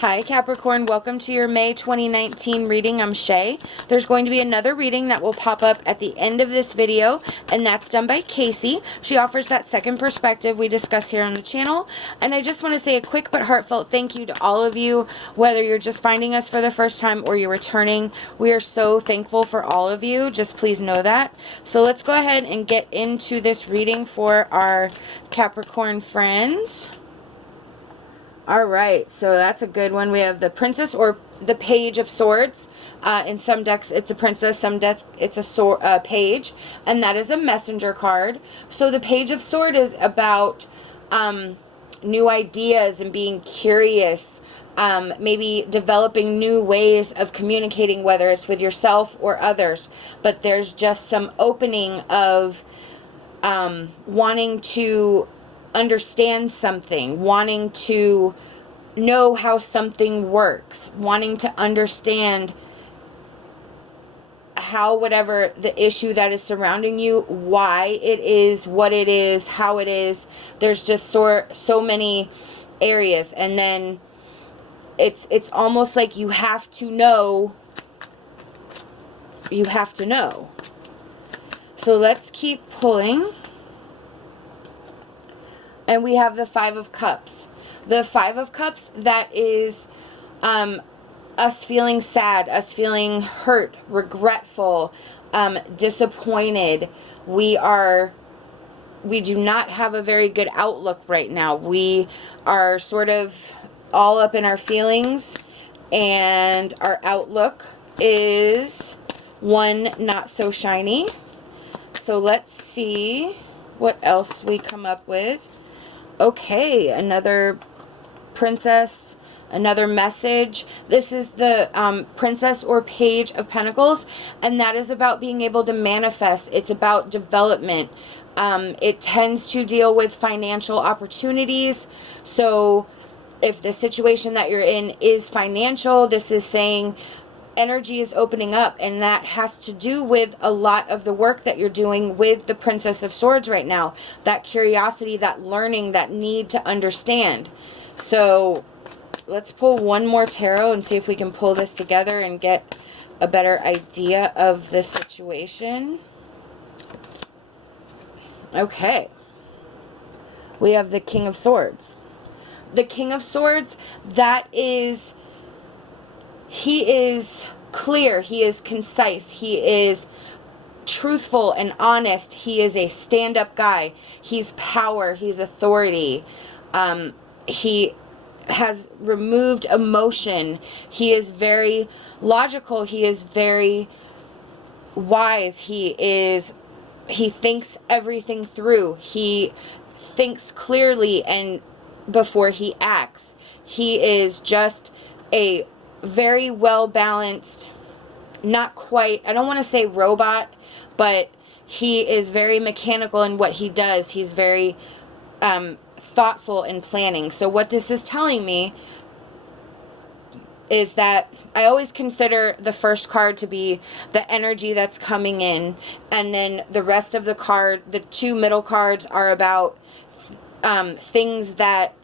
Hi Capricorn, welcome to your May 2019 reading. I'm Shae. There's going to be another reading that will pop up at the end of this video, and that's done by Kacee. She offers that second perspective we discuss here on the channel. And I just want to say a quick but heartfelt thank you to all of you, whether you're just finding us for the first time or you're returning. We are so thankful for all of you. Just please know that. So let's go ahead and get into this reading for our Capricorn friends. All right, so that's a good one. We have the Princess or the Page of Swords. In some decks, it's a princess. Some decks, it's a page, and that is a messenger card. So the Page of Swords is about new ideas and being curious, maybe developing new ways of communicating, whether it's with yourself or others. But there's just some opening of wanting to understand something, wanting to know how something works, wanting to understand how whatever the issue that is surrounding you, why it is, what it is, how it is. There's just so many areas, and then it's almost like you have to know. You have to know. So let's keep pulling. And we have the Five of Cups. The Five of Cups, that is us feeling sad, us feeling hurt, regretful, disappointed. We do not have a very good outlook right now. We are sort of all up in our feelings, and our outlook is one not so shiny. So let's see what else we come up with. Okay, another princess, another message. This is the Princess or Page of Pentacles, and that is about being able to manifest. It's about development. It tends to deal with financial opportunities. So if the situation that you're in is financial, this is saying energy is opening up, and that has to do with a lot of the work that you're doing with the Princess of Swords right now. That curiosity, that learning, that need to understand. So let's pull one more tarot and see if we can pull this together and get a better idea of the situation. Okay. We have the King of Swords. The King of Swords, that is... he is clear, he is concise, he is truthful and honest, he is a stand-up guy, he's power, he's authority, he has removed emotion, he is very logical, he is very wise, he thinks everything through, he thinks clearly and before he acts. He is just a very well balanced, not quite, I don't want to say robot, but he is very mechanical in what he does. He's very thoughtful in planning. So what this is telling me is that I always consider the first card to be the energy that's coming in, and then the rest of the card, the two middle cards, are about things that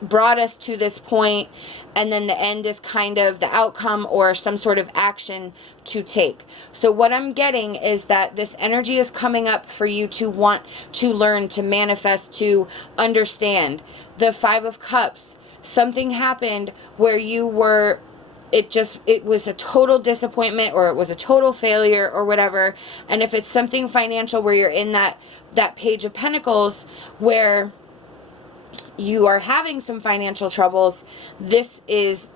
brought us to this point, and then the end is kind of the outcome or some sort of action to take. So what I'm getting is that this energy is coming up for you to want to learn, to manifest, to understand. The Five of Cups, something happened where you were, it was a total disappointment, or it was a total failure, or whatever. And if it's something financial where you're in that Page of Pentacles where you are having some financial troubles, this is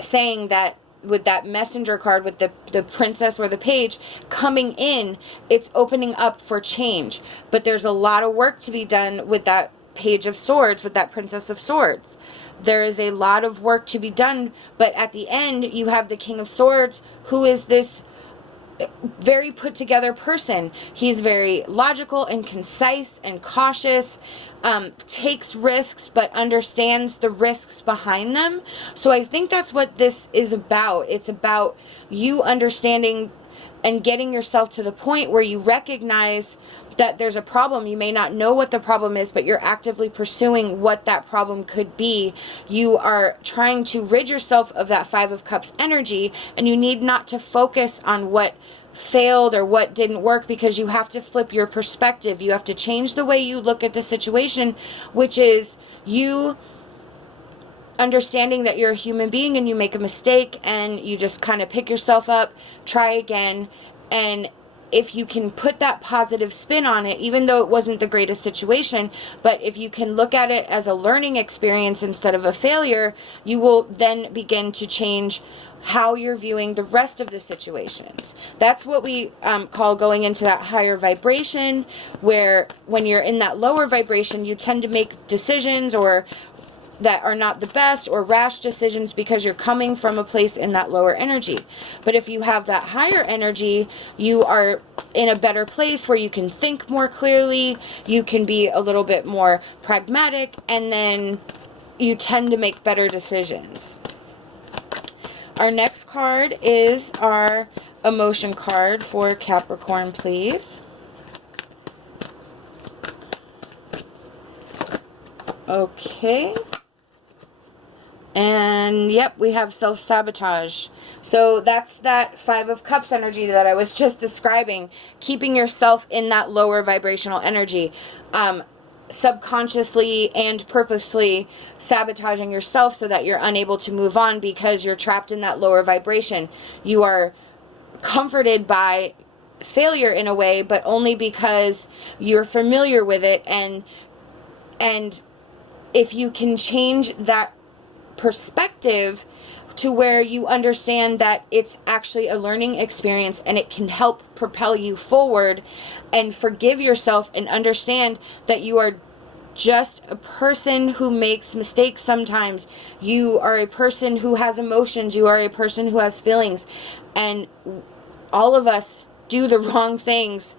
saying that with that messenger card, with the princess or the page coming in, it's opening up for change. But there's a lot of work to be done with that Page of Swords, with that Princess of Swords. There is a lot of work to be done, but at the end you have the King of Swords, who is this very put together person. He's very logical and concise and cautious, takes risks but understands the risks behind them. So I think that's what this is about. It's about you understanding and getting yourself to the point where you recognize that there's a problem. You may not know what the problem is, but you're actively pursuing what that problem could be. You are trying to rid yourself of that Five of Cups energy, and you need not to focus on what failed or what didn't work, because you have to flip your perspective. You have to change the way you look at the situation, which is you understanding that you're a human being and you make a mistake and you just kind of pick yourself up, try again. And if you can put that positive spin on it, even though it wasn't the greatest situation, but if you can look at it as a learning experience instead of a failure, you will then begin to change how you're viewing the rest of the situations. That's what we call going into that higher vibration, where when you're in that lower vibration, you tend to make decisions or that are not the best or rash decisions because you're coming from a place in that lower energy. But if you have that higher energy, you are in a better place where you can think more clearly, you can be a little bit more pragmatic, and then you tend to make better decisions. Our next card is our emotion card for Capricorn, please. Okay. And yep, we have self-sabotage. So that's that Five of Cups energy that I was just describing. Keeping yourself in that lower vibrational energy. Subconsciously and purposely sabotaging yourself so that you're unable to move on because you're trapped in that lower vibration. You are comforted by failure in a way, but only because you're familiar with it. And if you can change that perspective to where you understand that it's actually a learning experience and it can help propel you forward, and forgive yourself and understand that you are just a person who makes mistakes sometimes. You are a person who has emotions. You are a person who has feelings. And all of us do the wrong things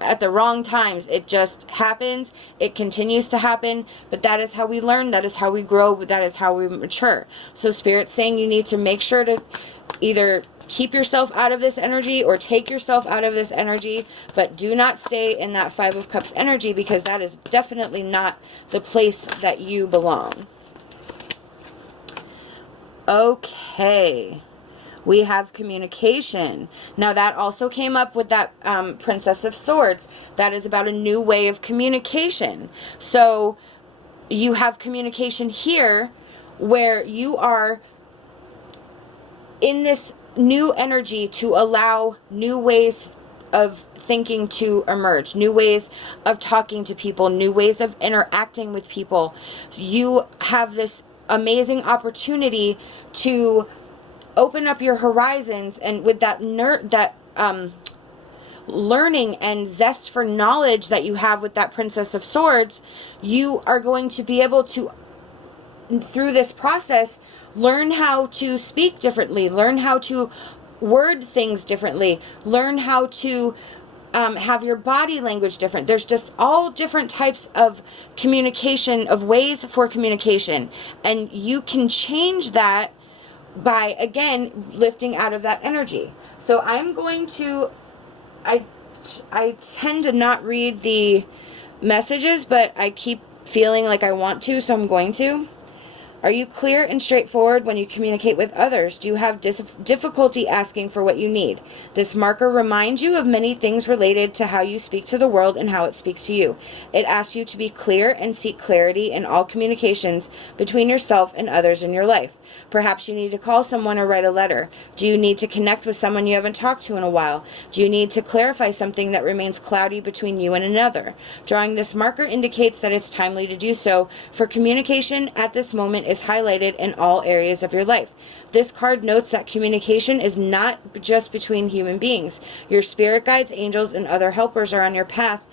at the wrong times. It just happens. It continues to happen. But that is how we learn. That is how we grow. That is how we mature. So Spirit's saying you need to make sure to either keep yourself out of this energy or take yourself out of this energy. But do not stay in that Five of Cups energy, because that is definitely not the place that you belong. Okay. We have communication. Now that also came up with that Princess of Swords. That is about a new way of communication. So you have communication here where you are in this new energy to allow new ways of thinking to emerge, new ways of talking to people, new ways of interacting with people. You have this amazing opportunity to open up your horizons, and with that learning and zest for knowledge that you have with that Princess of Swords, you are going to be able to, through this process, learn how to speak differently, learn how to word things differently, learn how to have your body language different. There's just all different types of communication, of ways for communication, and you can change that by, again, lifting out of that energy. So I'm going to, I tend to not read the messages, but I keep feeling like I want to, so I'm going to. Are you clear and straightforward when you communicate with others? Do you have difficulty asking for what you need? This marker reminds you of many things related to how you speak to the world and how it speaks to you. It asks you to be clear and seek clarity in all communications between yourself and others in your life. Perhaps you need to call someone or write a letter. Do you need to connect with someone you haven't talked to in a while? Do you need to clarify something that remains cloudy between you and another? Drawing this marker indicates that it's timely to do so, for communication at this moment is highlighted in all areas of your life. This card notes that communication is not just between human beings. Your spirit guides, angels, and other helpers are on your path,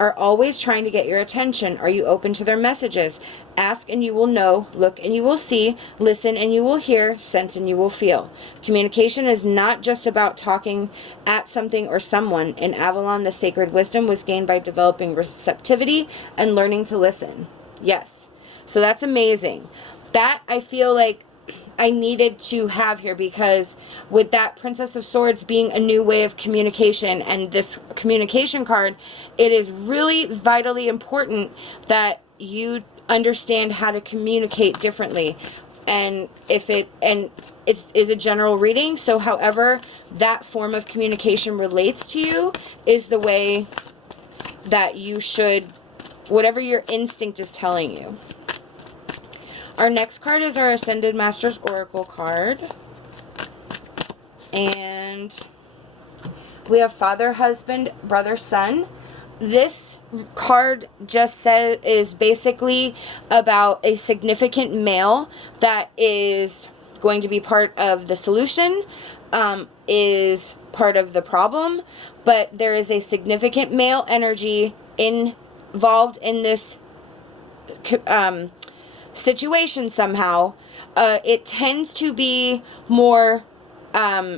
are always trying to get your attention. Are you open to their messages? Ask and you will know, look and you will see, listen and you will hear, sense and you will feel. Communication is not just about talking at something or someone. In Avalon, the sacred wisdom was gained by developing receptivity and learning to listen. Yes. So that's amazing. That, I feel like, I needed to have here, because with that Princess of Swords being a new way of communication and this communication card, it is really vitally important that you understand how to communicate differently. And it is a general reading, so however that form of communication relates to you is the way that you should, whatever your instinct is telling you. Our next card is our Ascended Masters Oracle card. And we have Father, Husband, Brother, Son. This card just says, is basically about a significant male that is going to be part of the solution, is part of the problem, but there is a significant male energy involved in this situation somehow. It tends to be more,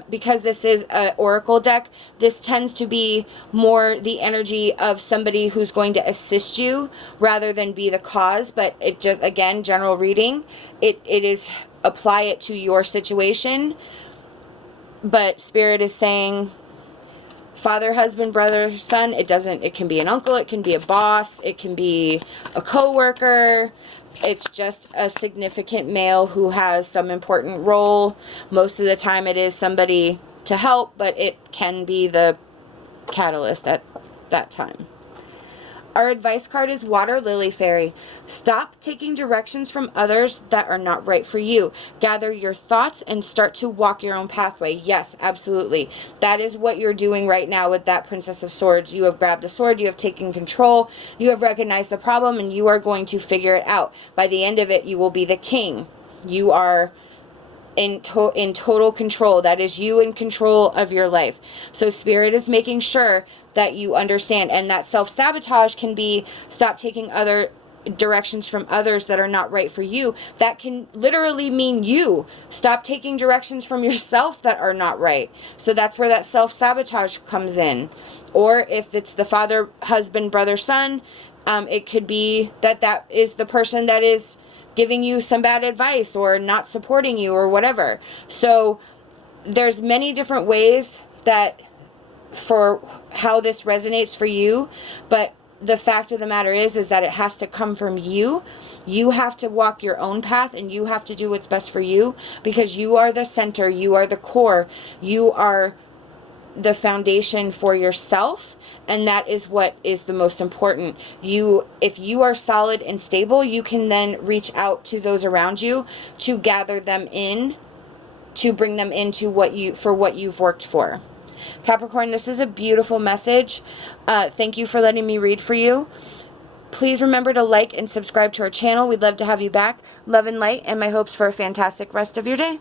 because this is an oracle deck, this tends to be more the energy of somebody who's going to assist you rather than be the cause. But it just, again, general reading, it is, apply it to your situation. But Spirit is saying Father, Husband, Brother, Son. It can be an uncle, it can be a boss, it can be a co-worker. It's just a significant male who has some important role. Most of the time it is somebody to help, but it can be the catalyst at that time. Our advice card is Water Lily Fairy. Stop taking directions from others that are not right for you. Gather your thoughts and start to walk your own pathway. Yes, absolutely. That is what you're doing right now with that Princess of Swords. You have grabbed a sword, you have taken control, you have recognized the problem, and you are going to figure it out. By the end of it, you will be the king. You are in total control. That is you in control of your life. So Spirit is making sure that you understand. And that self-sabotage can be stop taking other directions from others that are not right for you. That can literally mean you stop taking directions from yourself that are not right. So that's where that self-sabotage comes in. Or if it's the Father, Husband, Brother, Son, it could be that is the person that is giving you some bad advice or not supporting you or whatever. So there's many different ways that for how this resonates for you, but the fact of the matter is that it has to come from you. You have to walk your own path, and you have to do what's best for you, because you are the center, you are the core, you are the foundation for yourself, and that is what is the most important. If you are solid and stable, you can then reach out to those around you to gather them in, to bring them into what you've worked for. Capricorn, this is a beautiful message. Thank you for letting me read for you. Please remember to like and subscribe to our channel. We'd love to have you back. Love and light, and my hopes for a fantastic rest of your day.